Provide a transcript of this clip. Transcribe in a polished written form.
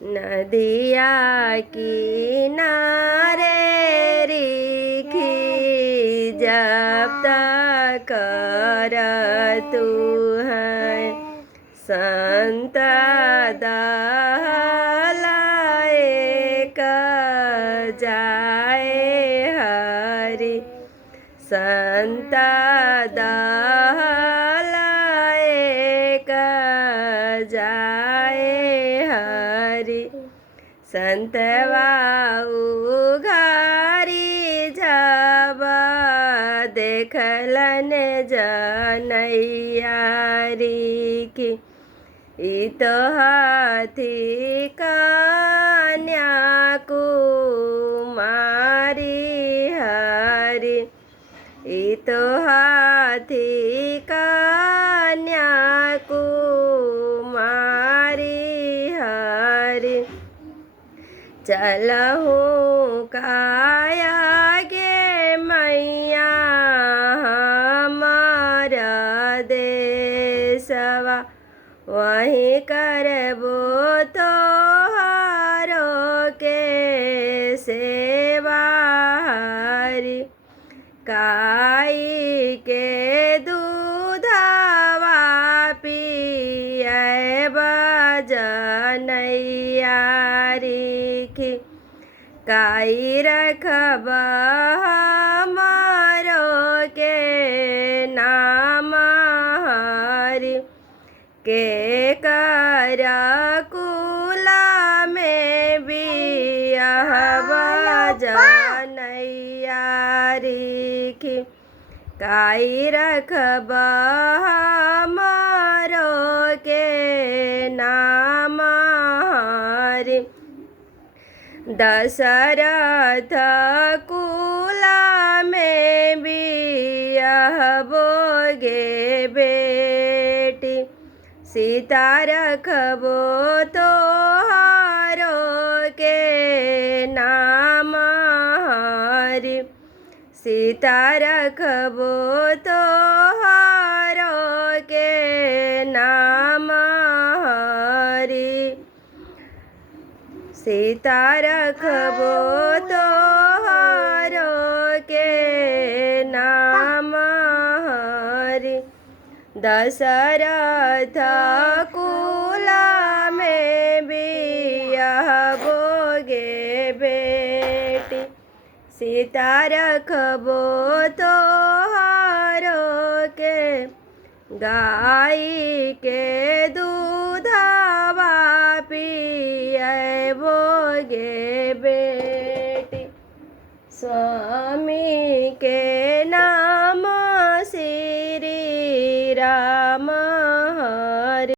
नदिया किनारे रिखी जब तक करतु है संत दहलाए क जाए हरि संत दहलाए क जाए हरि संतवा उघारी जब देखलन जनैयारी की तो हाथी कन्या कुमारी हरि तो हाथी कन्या कुमारी हरि चलहूँ काया गे मैया हमारा देशवा वहीं करबो तोहारो के सेवा हरि काई के दूधवा पिए बजनैयारी की काई रखब हमारो के नाम हरि के कर कुला में बियाह बजनैयारी की काई रखब हमारो के नाम हरि दशरथ कुला में बियाह बोगे बेटी सीता रखबो तोहारो के नाम हरि सीता रखबो तोहारो के नाम हरि सीता रखबो तोहारो के नाम हरि दशरथ कुला में बियाह बोगे बेटी सीता रखबो तोहारो के गाय के दूधवा पिए बोगे बेटी स्वामी के नाम श्री राम